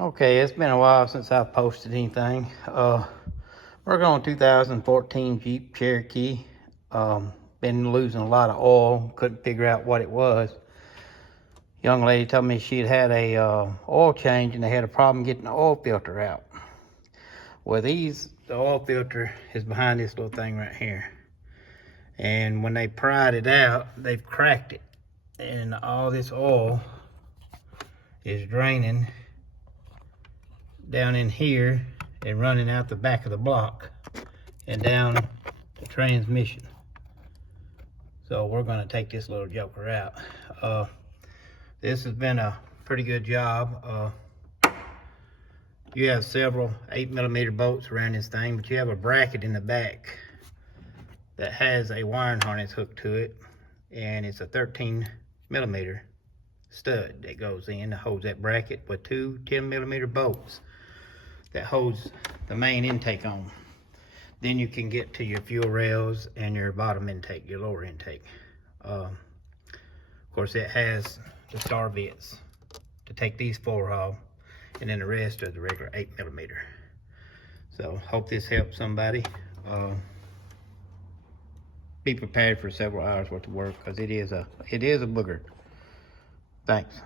Okay, it's been a while since I've posted anything. Working on 2014 Jeep Cherokee. Been losing a lot of oil. Couldn't figure out what it was. Young lady told me she'd had a oil change and they had a problem getting the oil filter out. Well, the oil filter is behind this little thing right here. And when they pried it out, they've cracked it. And all this oil is draining down in here and running out the back of the block and down the transmission. So we're going to take this little joker out. This has been a pretty good job. You have several 8mm bolts around this thing, but you have a bracket in the back that has a wiring harness hooked to it, and it's a 13mm stud that goes in that holds that bracket with two 10mm bolts that holds the main intake on. Then you can get to your fuel rails and your bottom intake, your lower intake. Of course, it has the star bits to take these four off, and then the rest are the regular 8mm. So hope this helps somebody. Be prepared for several hours worth of work, because it is a booger. Thanks.